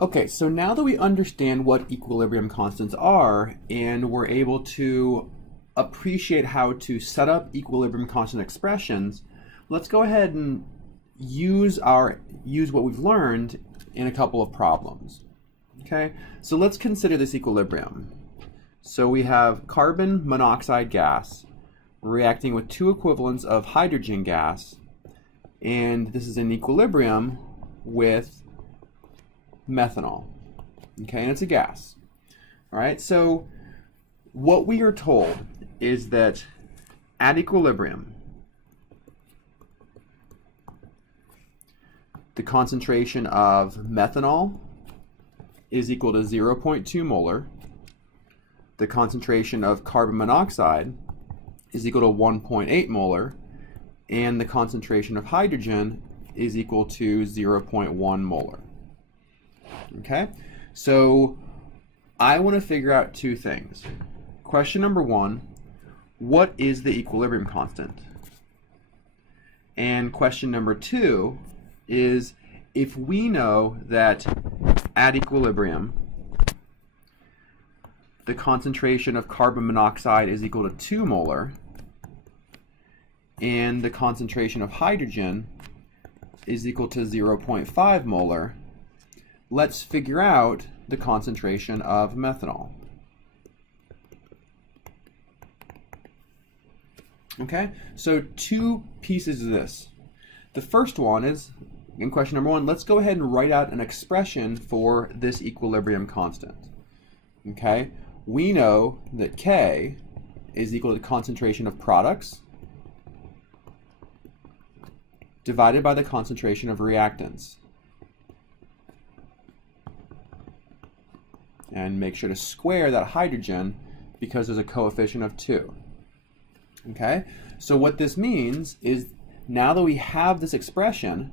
Okay, so now that we understand what equilibrium constants are and we're able to appreciate how to set up equilibrium constant expressions, let's go ahead and use what we've learned in a couple of problems. Okay, so let's consider this equilibrium. So we have carbon monoxide gas reacting with two equivalents of hydrogen gas, and this is in equilibrium with methanol. Okay, and it's a gas. All right, so what we are told is that at equilibrium, the concentration of methanol is equal to 0.2 molar. The concentration of carbon monoxide is equal to 1.8 molar, and the concentration of hydrogen is equal to 0.1 molar. Okay, so I want to figure out two things. Question number one, what is the equilibrium constant? And question number two is, if we know that at equilibrium the concentration of carbon monoxide is equal to 2 molar and the concentration of hydrogen is equal to 0.5 molar, let's figure out the concentration of methanol. Okay, so two pieces of this. The first one is, in question number one, let's go ahead and write out an expression for this equilibrium constant. Okay, we know that K is equal to the concentration of products divided by the concentration of reactants. And make sure to square that hydrogen because there's a coefficient of 2. Okay, so what this means is now that we have this expression,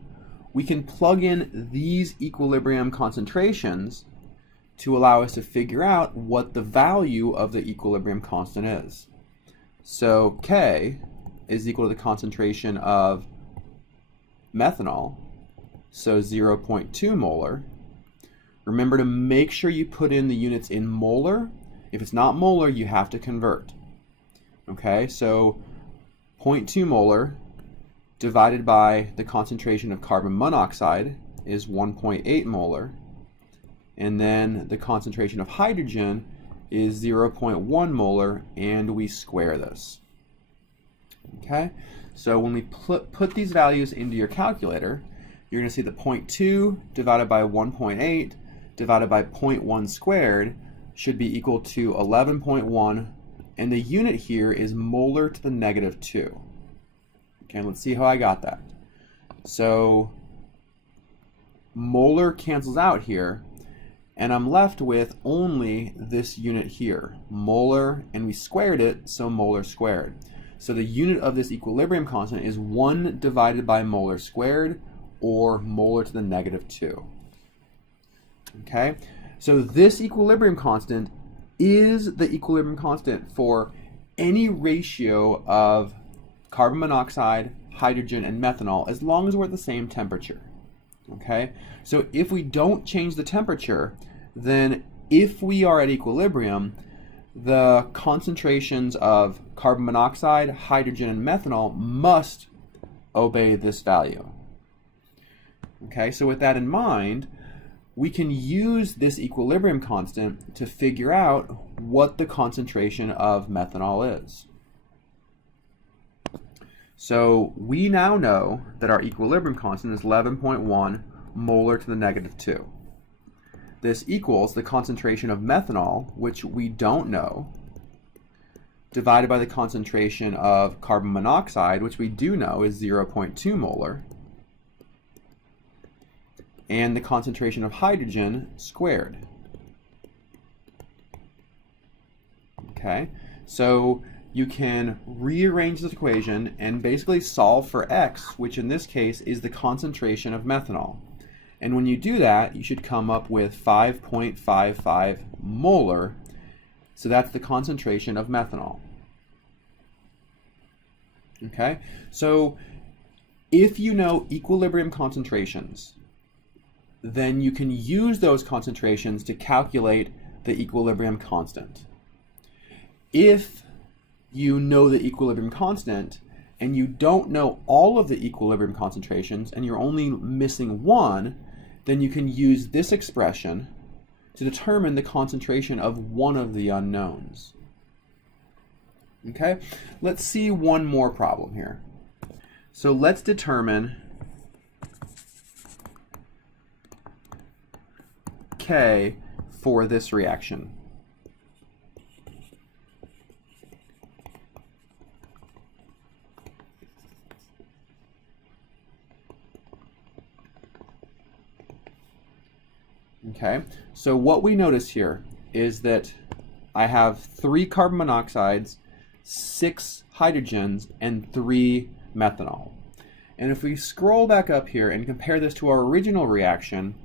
we can plug in these equilibrium concentrations to allow us to figure out what the value of the equilibrium constant is. So K is equal to the concentration of methanol, so 0.2 molar. Remember to make sure you put in the units in molar. If it's not molar, you have to convert. Okay, so 0.2 molar divided by the concentration of carbon monoxide is 1.8 molar, and then the concentration of hydrogen is 0.1 molar, and we square this. Okay, so when we put these values into your calculator, you're going to see that 0.2 divided by 1.8 divided by 0.1 squared should be equal to 11.1, and the unit here is molar to the negative 2. Okay, let's see how I got that. So molar cancels out here, and I'm left with only this unit here, molar, and we squared it, so molar squared. So the unit of this equilibrium constant is 1 divided by molar squared, or molar to the negative 2. Okay, so this equilibrium constant is the equilibrium constant for any ratio of carbon monoxide, hydrogen, and methanol as long as we're at the same temperature. Okay, so if we don't change the temperature, then if we are at equilibrium, the concentrations of carbon monoxide, hydrogen, and methanol must obey this value. Okay, so with that in mind, we can use this equilibrium constant to figure out what the concentration of methanol is. So we now know that our equilibrium constant is 11.1 molar to the negative 2. This equals the concentration of methanol, which we don't know, divided by the concentration of carbon monoxide, which we do know is 0.2 molar, and the concentration of hydrogen squared. Okay, so you can rearrange this equation and basically solve for x, which in this case is the concentration of methanol. And when you do that, you should come up with 5.55 molar. So that's the concentration of methanol. Okay, so if you know equilibrium concentrations, then you can use those concentrations to calculate the equilibrium constant. If you know the equilibrium constant and you don't know all of the equilibrium concentrations and you're only missing one, then you can use this expression to determine the concentration of one of the unknowns. Okay, let's see one more problem here. So let's determine K for this reaction. Okay, so what we notice here is that I have 3 carbon monoxides, 6 hydrogens, and 3 methanol. And if we scroll back up here and compare this to our original reaction,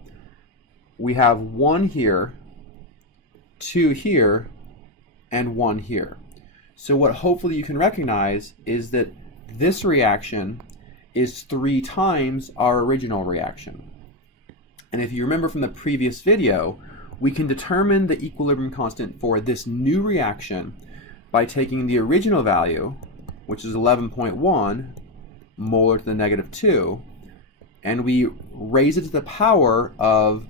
we have 1 here, 2 here, and 1 here. So what hopefully you can recognize is that this reaction is 3 times our original reaction. And if you remember from the previous video, we can determine the equilibrium constant for this new reaction by taking the original value, which is 11.1 molar to the -2, and we raise it to the power of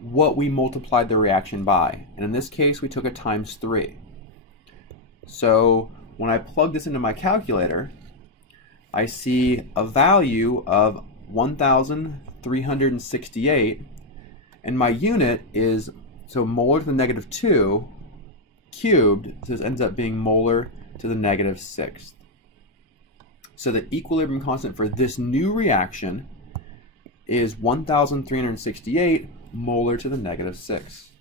what we multiplied the reaction by. And in this case, we took it times 3. So when I plug this into my calculator, I see a value of 1,368, and my unit is, so molar to the -2 cubed, so this ends up being molar to the -6. So the equilibrium constant for this new reaction is 1,368 molar to the -6.